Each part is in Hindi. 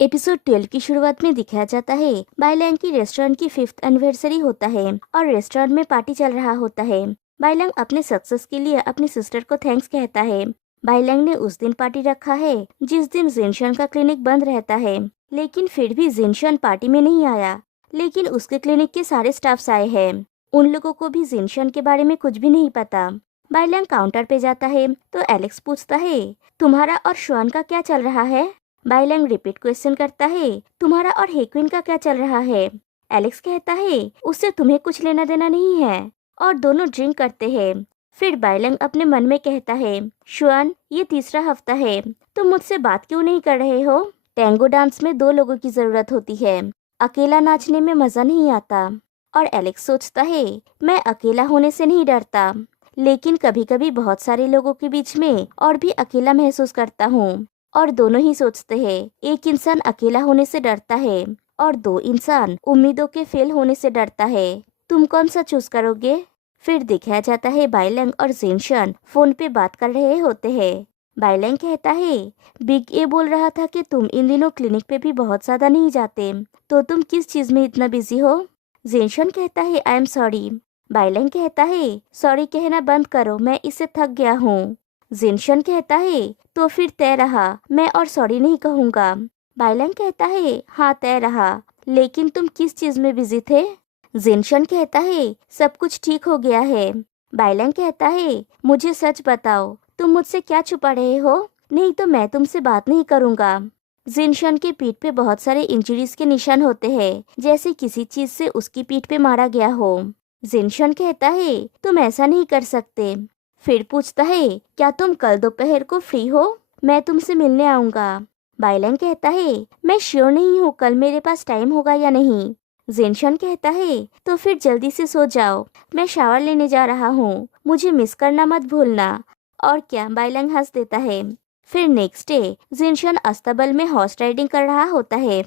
एपिसोड 12 की शुरुआत में दिखाया जाता है बाइलैंग की रेस्टोरेंट की 5th एनिवर्सरी होता है और रेस्टोरेंट में पार्टी चल रहा होता है। बाइलैंग अपने सक्सेस के लिए अपनी सिस्टर को थैंक्स कहता है। बाइलैंग ने उस दिन पार्टी रखा है जिस दिन जिनशन का क्लिनिक बंद रहता है, लेकिन फिर भी जिनशन पार्टी में नहीं आया। लेकिन उसके क्लिनिक के सारे स्टाफ्स आए हैं। उन लोगों को भी जिनशन के बारे में कुछ भी नहीं पता। बाइलैंग काउंटर पे जाता है तो एलेक्स पूछता है, तुम्हारा और शुआन का क्या चल रहा है? बाइलैंग रिपीट क्वेश्चन करता है, तुम्हारा और हेक्विन का क्या चल रहा है? एलेक्स कहता है, उससे तुम्हें कुछ लेना देना नहीं है, और दोनों ड्रिंक करते हैं। फिर बाइलैंग अपने मन में कहता है, शुआन ये तीसरा हफ्ता है, तुम मुझसे बात क्यों नहीं कर रहे हो? टैंगो डांस में 2 लोगों की जरूरत होती है, अकेला नाचने में मजा नहीं आता। और एलेक्स सोचता है, मैं अकेला होने से नहीं डरता, लेकिन कभी कभी बहुत सारे लोगों के बीच में और भी अकेला महसूस करता हूँ। और दोनों ही सोचते हैं, एक इंसान अकेला होने से डरता है और 2 इंसान उम्मीदों के फेल होने से डरता है। तुम कौन सा चूज करोगे? फिर दिखाया जाता है बाइलैंग और जिनशन फोन पे बात कर रहे होते हैं। बाइलैंग कहता है, बिग ए बोल रहा था कि तुम इन दिनों क्लिनिक पे भी बहुत ज्यादा नहीं जाते, तो तुम किस चीज में इतना बिजी हो? जिनशन कहता है, आई एम सॉरी। बाइलैंग कहता है, सॉरी कहना बंद करो, मैं इससे थक गया हूँ। जिनशन कहता है, तो फिर तय रहा, मैं और सॉरी नहीं कहूँगा। बाइलैंग कहता है, हाँ तय रहा, लेकिन तुम किस चीज में बिजी थे? जिनशन कहता है, सब कुछ ठीक हो गया है। बाइलैंग कहता है, मुझे सच बताओ, तुम मुझसे क्या छुपा रहे हो? नहीं तो मैं तुमसे बात नहीं करूँगा। जिनशन के पीठ पे बहुत सारे इंजरीज के निशान होते हैं, जैसे किसी चीज से उसकी पीठ पे मारा गया हो। जिनशन कहता है, तुम ऐसा नहीं कर सकते। फिर पूछता है, क्या तुम कल दोपहर को फ्री हो? मैं तुमसे मिलने आऊंगा। बाइलैंग कहता है, मैं श्योर नहीं हूँ कल मेरे पास टाइम होगा या नहीं। जिनशन कहता है, तो फिर जल्दी से सो जाओ, मैं शावर लेने जा रहा हूँ, मुझे मिस करना मत भूलना। और क्या, बाइलैंग हंस देता है। फिर नेक्स्ट डे जिनशन अस्तबल में हॉर्स राइडिंग कर रहा होता है।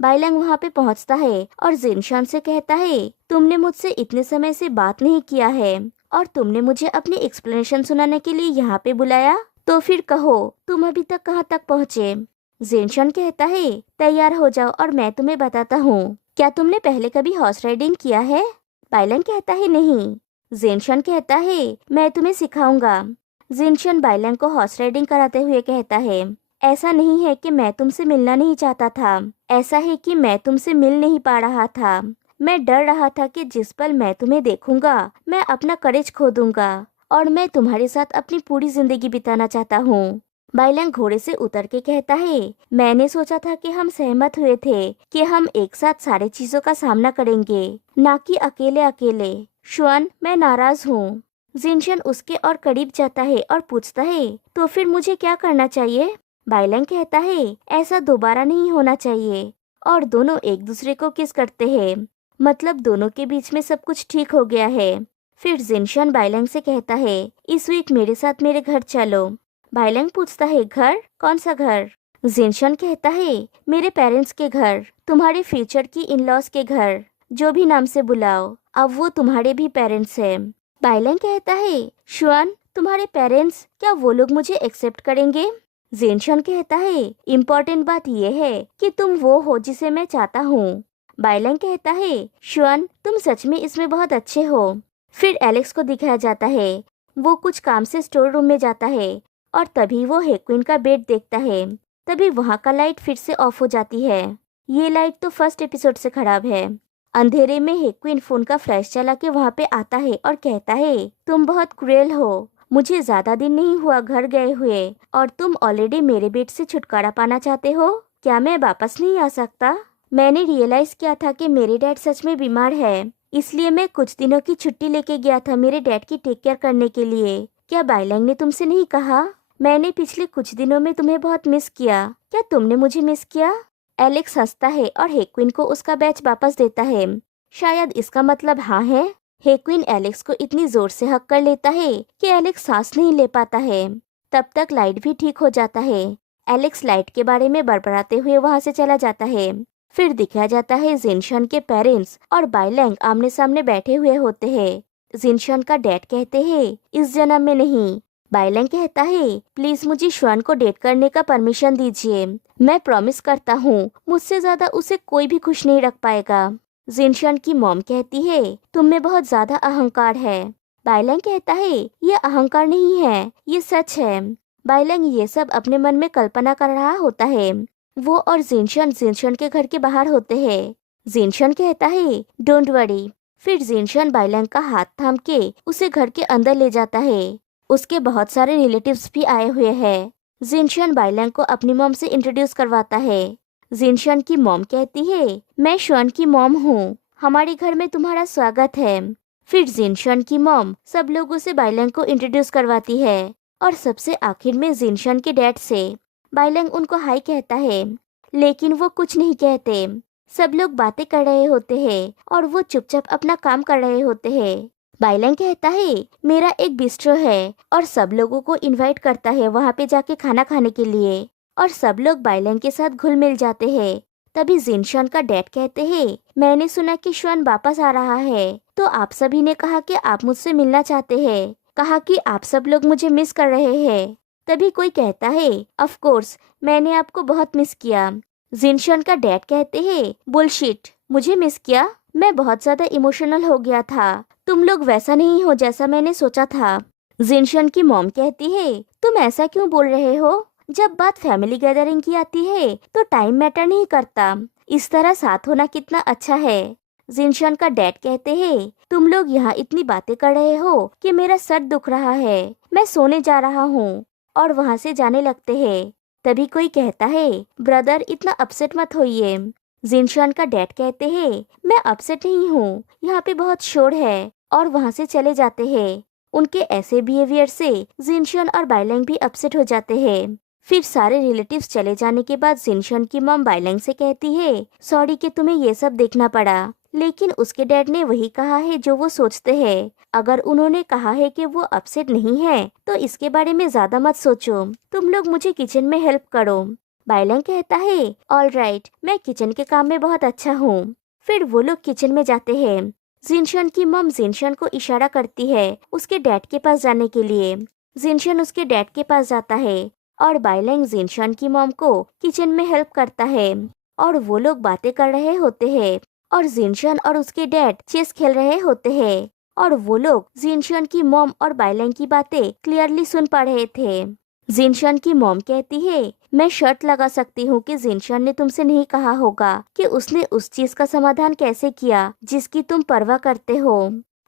बाइलैंग वहाँ पे पहुँचता है और जिनशन से कहता है, तुमने मुझसे इतने समय से बात नहीं किया है और तुमने मुझे अपनी एक्सप्लेनेशन सुनाने के लिए यहाँ पे बुलाया, तो फिर कहो तुम अभी तक कहाँ तक पहुँचे? जिनशन कहता है, तैयार हो जाओ और मैं तुम्हें बताता हूँ। क्या तुमने पहले कभी हॉर्स राइडिंग किया है? बाइलैंग कहता है, नहीं। जिनशन कहता है, मैं तुम्हें सिखाऊंगा। जिनशन बाइलैंग को हॉर्स राइडिंग कराते हुए कहता है, ऐसा नहीं है कि मैं तुमसे मिलना नहीं चाहता था, ऐसा है कि मैं तुमसे मिल नहीं पा रहा था। मैं डर रहा था कि जिस पल मैं तुम्हें देखूंगा मैं अपना करेज खो दूंगा और मैं तुम्हारे साथ अपनी पूरी जिंदगी बिताना चाहता हूँ। बाइलैंग घोड़े से उतर के कहता है, मैंने सोचा था कि हम सहमत हुए थे कि हम एक साथ सारे चीजों का सामना करेंगे, ना कि अकेले अकेले। शुआन, मैं नाराज हूँ। जिनशन उसके और करीब जाता है और पूछता है, तो फिर मुझे क्या करना चाहिए? बाइलैंग कहता है, ऐसा दोबारा नहीं होना चाहिए। और दोनों एक दूसरे को किस करते हैं, मतलब दोनों के बीच में सब कुछ ठीक हो गया है। फिर जिनशन बाइलैंग से कहता है, इस वीक मेरे साथ मेरे घर चलो। बाइलैंग पूछता है, घर? कौन सा घर? जिनशन कहता है, मेरे पेरेंट्स के घर, तुम्हारे फ्यूचर की इन लॉज के घर, जो भी नाम से बुलाओ, अब वो तुम्हारे भी पेरेंट्स हैं। बाइलैंग कहता है, शुआन, तुम्हारे पेरेंट्स, क्या वो लोग मुझे एक्सेप्ट करेंगे? जिनशन कहता है, इम्पोर्टेंट बात यह है कि तुम वो हो जिसे मैं चाहता हूँ। बाइलैंग कहता है, शुआन, तुम सच में इसमें बहुत अच्छे हो। फिर एलेक्स को दिखाया जाता है, वो कुछ काम से स्टोर रूम में जाता है और तभी वो हेक्विन का बेड देखता है। तभी वहाँ का लाइट फिर से ऑफ हो जाती है। ये लाइट तो फर्स्ट एपिसोड से खराब है। अंधेरे में हेक्विन फोन का फ्लैश चला के वहाँ पे आता है और कहता है, तुम बहुत क्रूएल हो, मुझे ज्यादा दिन नहीं हुआ घर गए हुए और तुम ऑलरेडी मेरे बेड से छुटकारा पाना चाहते हो। क्या मैं वापस नहीं आ सकता? मैंने रियलाइज किया था कि मेरे डैड सच में बीमार है, इसलिए मैं कुछ दिनों की छुट्टी लेके गया था मेरे डैड की टेक केयर करने के लिए। क्या बाइलैंग ने तुमसे नहीं कहा, मैंने पिछले कुछ दिनों में तुम्हें बहुत मिस किया, क्या तुमने मुझे मिस किया? एलेक्स हंसता है और हेक्विन को उसका बैच वापस देता है। शायद इसका मतलब हाँ है। हेक्विन एलेक्स को इतनी जोर से हक कर लेता है कि एलेक्स सांस नहीं ले पाता है। तब तक लाइट भी ठीक हो जाता है। एलेक्स लाइट के बारे में बड़बड़ाते हुए वहाँ से चला जाता है। फिर दिखाया जाता है जिनशन के पेरेंट्स और बाइलैंग आमने सामने बैठे हुए होते हैं। जिनशन का डैड कहते हैं, इस जन्म में नहीं। बाइलैंग कहता है, प्लीज मुझे श्वान को डेट करने का परमिशन दीजिए। मैं प्रॉमिस करता हूँ मुझसे ज्यादा उसे कोई भी खुश नहीं रख पाएगा। जिनशन की मॉम कहती है, तुम में बहुत ज्यादा अहंकार है। बाइलैंग कहता है, ये अहंकार नहीं है, ये सच है। बाइलैंग ये सब अपने मन में कल्पना कर रहा होता है। वो और जिनशन के घर के बाहर होते हैं। जिनशन कहता है, डोंट वरी। फिर जिनशन बाइलैंग का हाथ थाम के उसे घर के अंदर ले जाता है। उसके बहुत सारे रिलेटिव्स भी आए हुए हैं। जिनशन बाइलैंग को अपनी मॉम से इंट्रोड्यूस करवाता है। जिनशन की मॉम कहती है, मैं श्वान की मॉम हूँ, हमारे घर में तुम्हारा स्वागत है। फिर जिनशन की मॉम सब लोगों से बाइलैंग को इंट्रोड्यूस करवाती है और सबसे आखिर में जिनशन के डैड से। बाइलैंग उनको हाय कहता है, लेकिन वो कुछ नहीं कहते। सब लोग बातें कर रहे होते हैं और वो चुपचाप अपना काम कर रहे होते हैं। बाइलैंग कहता है, मेरा एक बिस्ट्रो है और सब लोगों को इनवाइट करता है वहाँ पे जाके खाना खाने के लिए। और सब लोग बाइलैंग के साथ घुल मिल जाते हैं। तभी जिनशन का डैड कहते हैं, मैंने सुना कि श्वान वापस आ रहा है, तो आप सभी ने कहा कि आप मुझसे मिलना चाहते हैं, कहा कि आप सब लोग मुझे मिस कर रहे हैं। तभी कोई कहता है, ऑफ कोर्स, मैंने आपको बहुत मिस किया। जिनशन का डैड कहते हैं, बुलशिट, मुझे मिस किया? मैं बहुत ज्यादा इमोशनल हो गया था। तुम लोग वैसा नहीं हो जैसा मैंने सोचा था। जिनशन की मॉम कहती है, तुम ऐसा क्यों बोल रहे हो? जब बात फैमिली गैदरिंग की आती है तो टाइम मैटर नहीं करता। इस तरह साथ होना कितना अच्छा है। जिनशन का डैड कहते हैं, तुम लोग यहाँ इतनी बातें कर रहे हो कि मेरा सर दुख रहा है, मैं सोने जा रहा हूँ। और वहाँ से जाने लगते हैं। तभी कोई कहता है, ब्रदर इतना अपसेट मत होइए। जिनशन का डैड कहते हैं, मैं अपसेट नहीं हूँ, यहाँ पे बहुत शोर है। और वहाँ से चले जाते हैं। उनके ऐसे बिहेवियर से जिनशन और बाइलैंग भी अपसेट हो जाते हैं। फिर सारे रिलेटिव्स चले जाने के बाद जिनशन की मॉम बाइलैंग से कहती है, सॉरी कि तुम्हें ये सब देखना पड़ा। लेकिन उसके डैड ने वही कहा है जो वो सोचते हैं। अगर उन्होंने कहा है कि वो अपसेट नहीं है तो इसके बारे में ज्यादा मत सोचो, तुम लोग मुझे किचन में हेल्प करो। बाइलैंग कहता है, ऑल राइट, मैं किचन के काम में बहुत अच्छा हूँ। फिर वो लोग किचन में जाते हैं। जिनशन की मॉम जिनशन को इशारा करती है उसके डैड के पास जाने के लिए। जिनशन उसके डैड के पास जाता है और बाइलैंग जिनशन की मॉम को किचन में हेल्प करता है। और वो लोग बातें कर रहे होते हैं और जिनशन और उसके डैड चेस खेल रहे होते हैं। और वो लोग जिनशन की मॉम और बाइलैंग की बातें क्लियरली सुन पा रहे थे। जिनशन की मॉम कहती है, मैं शर्त लगा सकती हूँ कि जिनशन ने तुमसे नहीं कहा होगा कि उसने उस चीज का समाधान कैसे किया जिसकी तुम परवाह करते हो।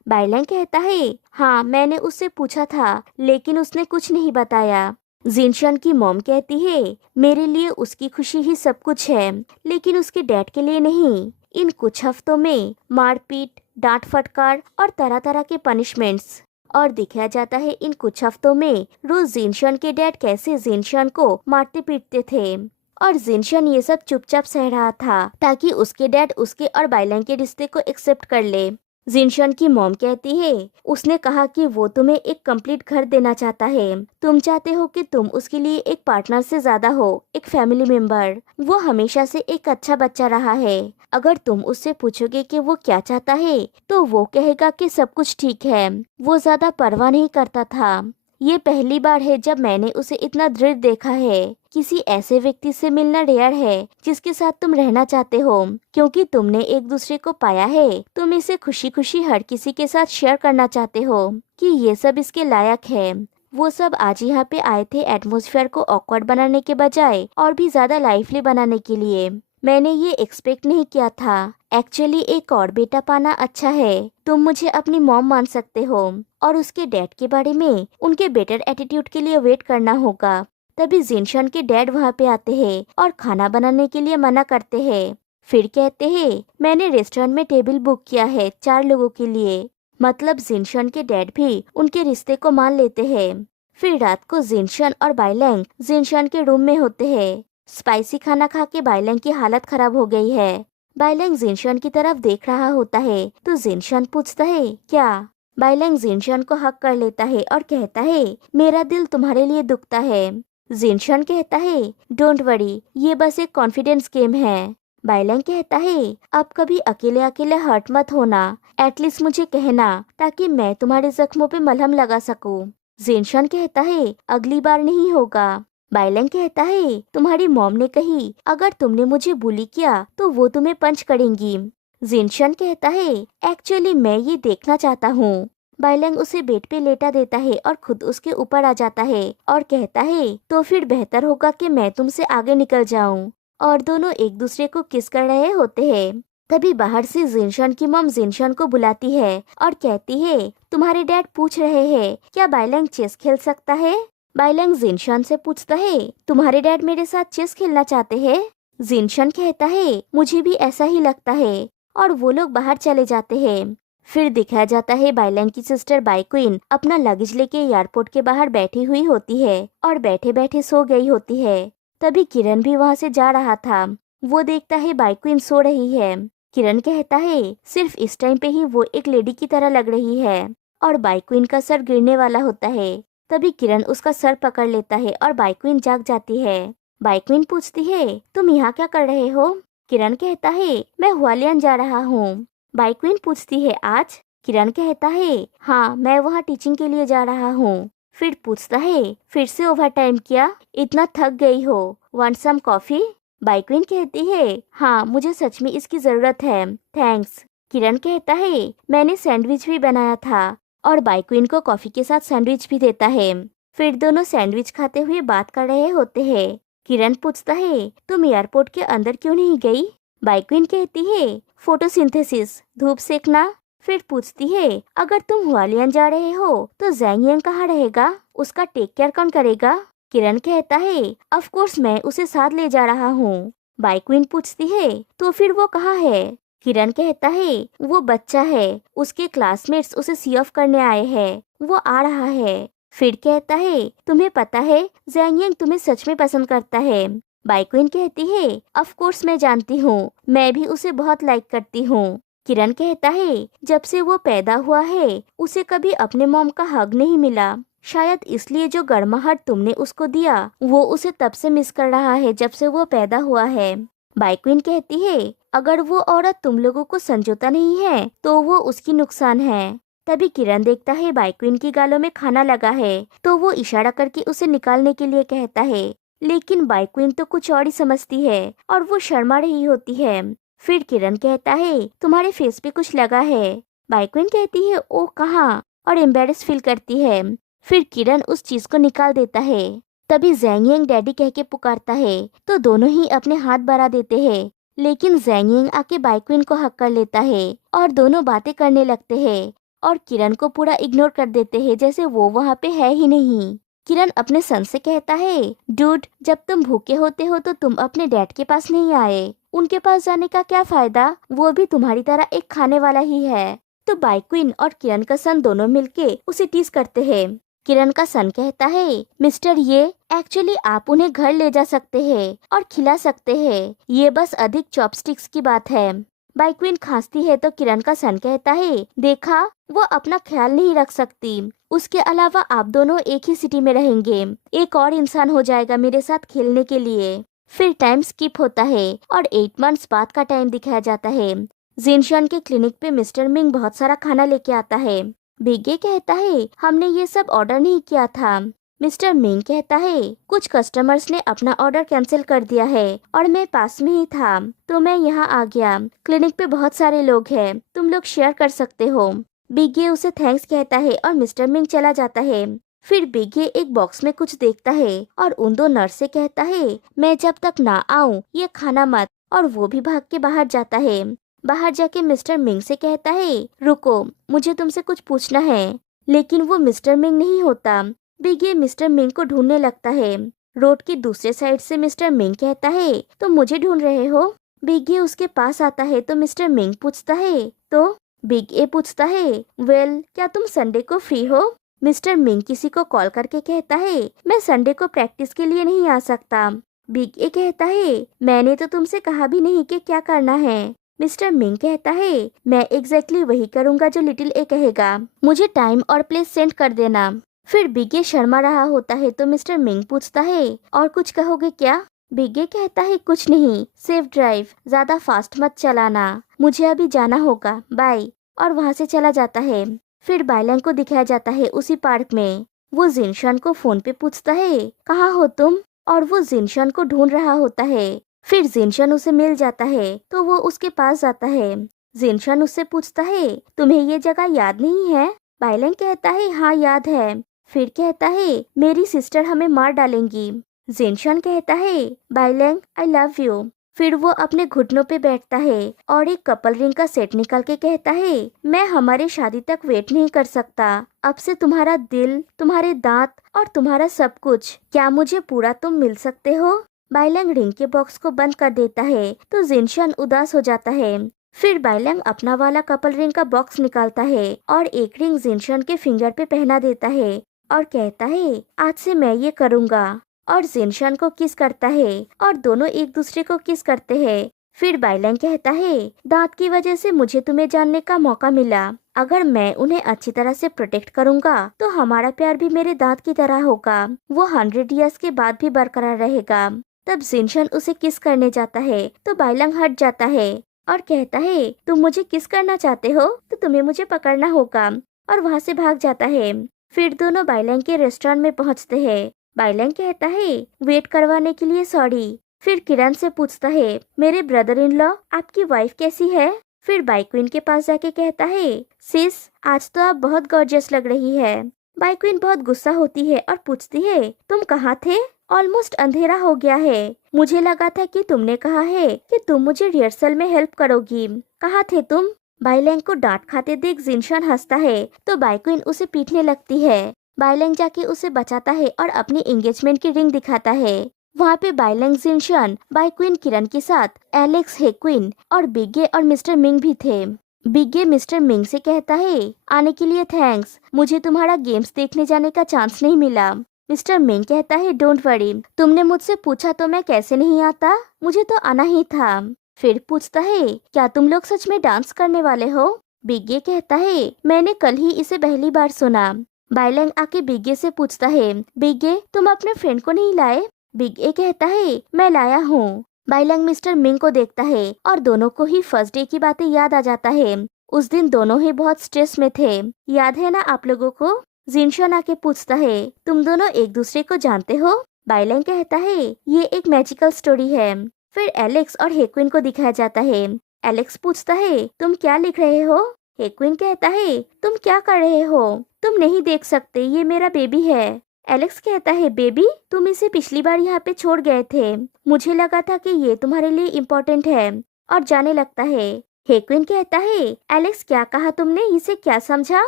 बाइलैंग कहता है, हाँ, मैंने उससे पूछा था लेकिन उसने कुछ नहीं बताया। जिनशन की मॉम कहती है, मेरे लिए उसकी खुशी ही सब कुछ है, लेकिन उसके डैड के लिए नहीं। इन कुछ हफ्तों में मारपीट, डांट फटकार और तरह तरह के पनिशमेंट्स। और दिखाया जाता है इन कुछ हफ्तों में रोज जिनशन के डैड कैसे जिनशन को मारते पीटते थे। और जिनशन ये सब चुपचाप सह रहा था ताकि उसके डैड उसके और बाइलैंग के रिश्ते को एक्सेप्ट कर ले। जिनशन की मॉम कहती है, उसने कहा कि वो तुम्हें एक कंप्लीट घर देना चाहता है। तुम चाहते हो कि तुम उसके लिए एक पार्टनर से ज्यादा हो, एक फैमिली मेंबर। वो हमेशा से एक अच्छा बच्चा रहा है। अगर तुम उससे पूछोगे कि वो क्या चाहता है तो वो कहेगा कि सब कुछ ठीक है। वो ज्यादा परवाह नहीं करता था। ये पहली बार है जब मैंने उसे इतना दृढ़ देखा है। किसी ऐसे व्यक्ति से मिलना रेयर है जिसके साथ तुम रहना चाहते हो, क्योंकि तुमने एक दूसरे को पाया है। तुम इसे खुशी खुशी हर किसी के साथ शेयर करना चाहते हो कि ये सब इसके लायक है। वो सब आज यहाँ पे आए थे एटमॉस्फेयर को ऑकवर्ड बनाने के बजाय और भी ज्यादा लाइवली बनाने के लिए। मैंने ये एक्सपेक्ट नहीं किया था। एक्चुअली एक और बेटा पाना अच्छा है। तुम मुझे अपनी मॉम मान सकते हो और उसके डैड के बारे में उनके बेटर एटीट्यूड के लिए वेट करना होगा। तभी जिनशन के डैड वहाँ पे आते हैं और खाना बनाने के लिए मना करते हैं। फिर कहते हैं, मैंने रेस्टोरेंट में टेबल बुक किया है 4 लोगों के लिए। मतलब जिनशन के डैड भी उनके रिश्ते को मान लेते हैं। फिर रात को जिनशन और बाइलैंग जिनशन के रूम में होते हैं। स्पाइसी खाना खा के बाइलैंग की हालत खराब हो गई है। बाइलैंग जिनशन की तरफ देख रहा होता है तो जिनशन पूछता है, क्या? बाइलैंग जिनशन को हक कर लेता है और कहता है, मेरा दिल तुम्हारे लिए दुखता है। जिनशन कहता है, डोंट वरी, ये बस एक कॉन्फिडेंस गेम है। बाइलैंग कहता है, अब कभी अकेले अकेले हर्ट मत होना, एटलीस्ट मुझे कहना ताकि मैं तुम्हारे जख्मों पे मलहम लगा सकूं। जिनशन कहता है अगली बार नहीं होगा। बाइलैंग कहता है तुम्हारी मॉम ने कही अगर तुमने मुझे बुली किया तो वो तुम्हें पंच करेंगी। जिनशन कहता है एक्चुअली मैं ये देखना चाहता हूँ। बाइलैंग उसे बेड पे लेटा देता है और खुद उसके ऊपर आ जाता है और कहता है तो फिर बेहतर होगा कि मैं तुमसे आगे निकल जाऊं। और दोनों एक दूसरे को किस कर रहे होते हैं। तभी बाहर से जिनशन की मॉम जिनशन को बुलाती है और कहती है तुम्हारे डैड पूछ रहे हैं क्या बाइलैंग चेस खेल सकता है। बाइलैंग जिनशन से पूछता है तुम्हारे डैड मेरे साथ चेस खेलना चाहते हैं। जिनशन कहता है मुझे भी ऐसा ही लगता है और वो लोग बाहर चले जाते हैं। फिर दिखाया जाता है बाइलैंग की सिस्टर बाइक्विन अपना लगेज लेके एयरपोर्ट के बाहर बैठी हुई होती है और बैठे बैठे सो गई होती है। तभी किरण भी वहाँ से जा रहा था। वो देखता है बाइक्विन सो रही है। किरण कहता है सिर्फ इस टाइम पे ही वो एक लेडी की तरह लग रही है और बाइक्विन का सर गिरने वाला होता है। तभी किरण उसका सर पकड़ लेता है और बाइक्विन जाग जाती है। बाइक्विन पूछती है तुम यहाँ क्या कर रहे हो। किरण कहता है मैं हुआलियन जा रहा हूँ। बाइक्विन पूछती है आज। किरण कहता है हाँ मैं वहाँ टीचिंग के लिए जा रहा हूँ। फिर पूछता है फिर से ओवर टाइम किया इतना थक गई हो वांट सम कॉफी। बाइक्विन कहती है हाँ मुझे सच में इसकी जरूरत है थैंक्स। किरण कहता है मैंने सैंडविच भी बनाया था और बाइक्विन को कॉफी के साथ सैंडविच भी देता है। फिर दोनों सैंडविच खाते हुए बात कर रहे होते हैं। किरण पूछता है तुम एयरपोर्ट के अंदर क्यों नहीं गई। बाइक्विन कहती है फोटोसिंथेसिस धूप सेकना। फिर पूछती है अगर तुम हुआलियन जा रहे हो तो जैंग कहाँ रहेगा उसका टेक केयर कौन करेगा। किरण कहता है ऑफ कोर्स मैं उसे साथ ले जा रहा हूँ। बाइक्विन पूछती है तो फिर वो कहाँ है। किरण कहता है वो बच्चा है उसके क्लासमेट्स उसे सी ऑफ करने आए हैं वो आ रहा है। फिर कहता है तुम्हें पता है जैंग तुम्हें सच में पसंद करता है। बाइक्विन कहती है ऑफ कोर्स मैं जानती हूँ मैं भी उसे बहुत लाइक करती हूँ। किरण कहता है जब से वो पैदा हुआ है उसे कभी अपने मॉम का हग नहीं मिला शायद इसलिए जो गर्माहट तुमने उसको दिया वो उसे तब से मिस कर रहा है जब से वो पैदा हुआ है। बाइक्विन कहती है अगर वो औरत तुम लोगों को संजोता नहीं है तो वो उसकी नुकसान है। तभी किरण देखता है बाइक्विन की गालों में खाना लगा है तो वो इशारा करके उसे निकालने के लिए कहता है लेकिन बाइक्विन तो कुछ और ही समझती है और वो शर्मा रही होती है। फिर किरण कहता है तुम्हारे फेस पे कुछ लगा है। बाइक्विन कहती है ओ कहाँ और एम्बेरस फील करती है। फिर किरण उस चीज को निकाल देता है। तभी जैंग डैडी कह के पुकारता है तो दोनों ही अपने हाथ बढ़ा देते हैं लेकिन जैंग आके बाइक्विन को हक कर लेता है और दोनों बातें करने लगते हैं और किरण को पूरा इग्नोर कर देते हैं जैसे वो वहाँ पे है ही नहीं। किरण अपने सन से कहता है डूड जब तुम भूखे होते हो तो तुम अपने डैड के पास नहीं आए उनके पास जाने का क्या फायदा वो भी तुम्हारी तरह एक खाने वाला ही है। तो बाइक्विन और किरण का सन दोनों मिलके उसे टीज करते हैं। किरण का सन कहता है मिस्टर ये एक्चुअली आप उन्हें घर ले जा सकते हैं और खिला सकते हैं ये बस अधिक चॉपस्टिक्स की बात है। बाइक्विन खांसती है तो किरण का सन कहता है देखा वो अपना ख्याल नहीं रख सकती उसके अलावा आप दोनों एक ही सिटी में रहेंगे एक और इंसान हो जाएगा मेरे साथ खेलने के लिए। फिर टाइम स्किप होता है और 8 मंथ्स बाद का टाइम दिखाया जाता है। जिनशन के क्लिनिक पे मिस्टर मिंग बहुत सारा खाना लेके आता है। बिगे कहता है हमने ये सब ऑर्डर नहीं किया था। मिस्टर मिंग कहता है कुछ कस्टमर्स ने अपना ऑर्डर कैंसिल कर दिया है और मैं पास में ही था तो मैं यहाँ आ गया। क्लिनिक पे बहुत सारे लोग हैं तुम लोग शेयर कर सकते हो। बिगे उसे थैंक्स कहता है और मिस्टर मिंग चला जाता है। फिर बिगे एक बॉक्स में कुछ देखता है और उन दो नर्स से कहता है मैं जब तक ना आऊं ये खाना मत और वो भी भाग के बाहर जाता है। बाहर जाके मिस्टर मिंग से कहता है रुको मुझे तुमसे कुछ पूछना है लेकिन वो मिस्टर मिंग नहीं होता। बिगे मिस्टर मिंग को ढूंढने लगता है। रोड की दूसरे साइड से मिस्टर मिंग कहता है तो मुझे ढूंढ रहे हो। बिगे उसके पास आता है तो मिस्टर मिंग पूछता है तो बिगे पूछता है वेल क्या तुम संडे को फ्री हो। मिस्टर मिंग किसी को कॉल करके कहता है मैं संडे को प्रैक्टिस के लिए नहीं आ सकता। बिगे कहता है मैंने तो तुमसे कहा भी नहीं कि क्या करना है। मिस्टर मिंग कहता है मैं एग्जैक्टली वही करूंगा जो लिटिल ए कहेगा मुझे टाइम और प्लेस सेंड कर देना। फिर बिगे शर्मा रहा होता है तो मिस्टर मिंग पूछता है और कुछ कहोगे क्या। बिगे कहता है कुछ नहीं सेफ ड्राइव ज्यादा फास्ट मत चलाना मुझे अभी जाना होगा बाय और वहाँ से चला जाता है। फिर बाइलैंग को दिखाया जाता है उसी पार्क में वो जिनशान को फोन पे पूछता है कहाँ हो तुम, और वो जिनशान को ढूंढ रहा होता है। फिर जिनशान उसे मिल जाता है तो वो उसके पास जाता है। जिनशान उससे पूछता है तुम्हें ये जगह याद नहीं है? बाइलैंग कहता है हाँ याद है। फिर कहता है मेरी सिस्टर हमें मार डालेंगी। जिनशान कहता है बाइलैंग आई लव यू। फिर वो अपने घुटनों पे बैठता है और एक कपल रिंग का सेट निकाल के कहता है मैं हमारी शादी तक वेट नहीं कर सकता। अब से तुम्हारा दिल, तुम्हारे दांत और तुम्हारा सब कुछ, क्या मुझे पूरा तुम मिल सकते हो? बाइलैंग रिंग के बॉक्स को बंद कर देता है तो जिनशान उदास हो जाता है। फिर बाइलैंग अपना वाला कपल रिंग का बॉक्स निकालता है और एक रिंग जिनशान के फिंगर पे पहना देता है और कहता है आज से मैं ये करूँगा, और जिनशान को किस करता है और दोनों एक दूसरे को किस करते हैं। फिर बाइलैंग कहता है दांत की वजह से मुझे तुम्हें जानने का मौका मिला, अगर मैं उन्हें अच्छी तरह से प्रोटेक्ट करूंगा तो हमारा प्यार भी मेरे दांत की तरह होगा, वो 100 इयर्स के बाद भी बरकरार रहेगा। तब जिनशान उसे किस करने जाता है तो बाइलैंग हट जाता है और कहता है तुम मुझे किस करना चाहते हो तो तुम्हें मुझे पकड़ना होगा, और वहाँ से भाग जाता है। फिर दोनों बाइलैंग के रेस्टोरेंट में पहुँचते हैं। बाइलैंग कहता है वेट करवाने के लिए सॉरी। फिर किरण से पूछता है मेरे ब्रदर इन लॉ आपकी वाइफ कैसी है? फिर बाइक्विन के पास जाके कहता है सिस आज तो आप बहुत गॉर्जियस लग रही है। बाइक्विन बहुत गुस्सा होती है और पूछती है तुम कहाँ थे? ऑलमोस्ट अंधेरा हो गया है, मुझे लगा था कि तुमने कहा है कि तुम मुझे रिहर्सल में हेल्प करोगी, कहाँ थे तुम? बाइलैंग को डांट खाते देख जिनशान हंसता है तो बाइक्विन उसे पीटने लगती है। बाइलैंग जाके उसे बचाता है और अपनी एंगेजमेंट की रिंग दिखाता है। वहाँ पे बाइलैंग, जिनशान, बाइक्विन किरण के साथ एलेक्स, हेक्विन और बिग्गे और मिस्टर मिंग भी थे। बिग्गे मिस्टर मिंग से कहता है आने के लिए थैंक्स, मुझे तुम्हारा गेम्स देखने जाने का चांस नहीं मिला। मिस्टर मिंग कहता है डोंट वरी, तुमने मुझसे पूछा तो मैं कैसे नहीं आता, मुझे तो आना ही था। फिर पूछता है क्या तुम लोग सच में डांस करने वाले हो? बिग्गे कहता है मैंने कल ही इसे पहली बार सुना। बाइलैंग आके बिग्गे से पूछता है बिग्गे तुम अपने फ्रेंड को नहीं लाए? बिग्गे कहता है मैं लाया हूँ। बाइलैंग मिस्टर मिंग को देखता है और दोनों को ही फर्स्ट डे की बातें याद आ जाता है। उस दिन दोनों ही बहुत स्ट्रेस में थे, याद है ना आप लोगों को? जिनशान आके पूछता है तुम दोनों एक दूसरे को जानते हो? बाइलैंग कहता है ये एक मैजिकल स्टोरी है। फिर एलेक्स और हेक्विन को दिखाया जाता है। एलेक्स पूछता है तुम क्या लिख रहे हो? हेक्विन कहता है तुम क्या कर रहे हो, तुम नहीं देख सकते ये मेरा बेबी है। एलेक्स कहता है बेबी, तुम इसे पिछली बार यहाँ पे छोड़ गए थे, मुझे लगा था कि ये तुम्हारे लिए इम्पोर्टेंट है, और जाने लगता है। हेक्विन कहता है एलेक्स क्या कहा तुमने, इसे क्या समझा?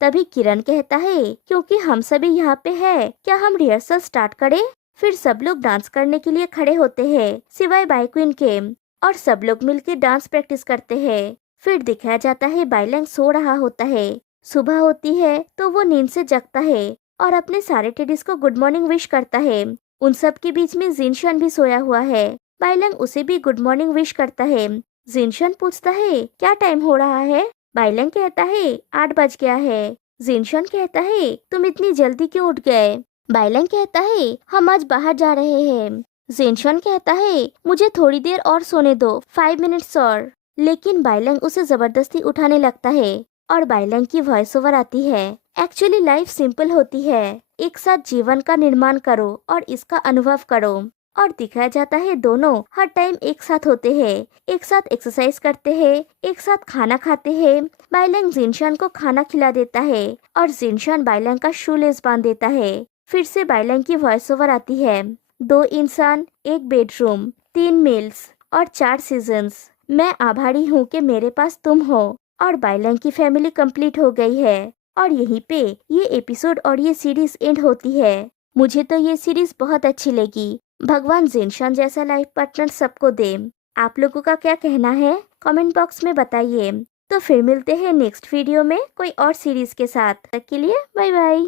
तभी किरण कहता है क्योंकि हम सभी यहाँ पे है, क्या हम रिहर्सल स्टार्ट करें? फिर सब लोग डांस करने के लिए खड़े होते हैं सिवाय बाइक्विन के, और सब लोग मिलकर डांस प्रैक्टिस करते हैं। फिर दिखाया जाता है बाइलैंग सो रहा होता है। सुबह होती है तो वो नींद से जगता है और अपने सारे टेडीज को गुड मॉर्निंग विश करता है। उन सब के बीच में जिनशान भी सोया हुआ है। बाइलैंग उसे भी गुड मॉर्निंग विश करता है। जिनशान पूछता है क्या टाइम हो रहा है? बाइलैंग कहता है 8 बज गया है। जिनशान कहता है तुम इतनी जल्दी क्यों उठ गए? बाइलैंग कहता है हम आज बाहर जा रहे हैं। जिनशान कहता है मुझे थोड़ी देर और सोने दो, 5 मिनट्स और। लेकिन बाइलैंग उसे जबरदस्ती उठाने लगता है और बाइलैंग की वॉइस ओवर आती है एक्चुअली लाइफ सिंपल होती है, एक साथ जीवन का निर्माण करो और इसका अनुभव करो। और दिखाया जाता है दोनों हर टाइम एक साथ होते हैं, एक साथ एक्सरसाइज करते हैं, एक साथ खाना खाते हैं। बाइलैंग जिनशान को खाना खिला देता है और जिनशान बाइलैंग का शू लेस बांध देता है। फिर से बाइलैंग की वॉइस ओवर आती है 2 इंसान, 1 बेडरूम, 3 मील्स और 4 सीजन्स। मैं आभारी हूँ कि मेरे पास तुम हो। और बाइलैंग की फैमिली कंप्लीट हो गई है और यहीं पे ये एपिसोड और ये सीरीज एंड होती है। मुझे तो ये सीरीज बहुत अच्छी लगी। भगवान जिनशान जैसा लाइफ पार्टनर सबको दे। आप लोगों का क्या कहना है कमेंट बॉक्स में बताइए। तो फिर मिलते हैं नेक्स्ट वीडियो में कोई और सीरीज के साथ। तक के लिए बाय बाय।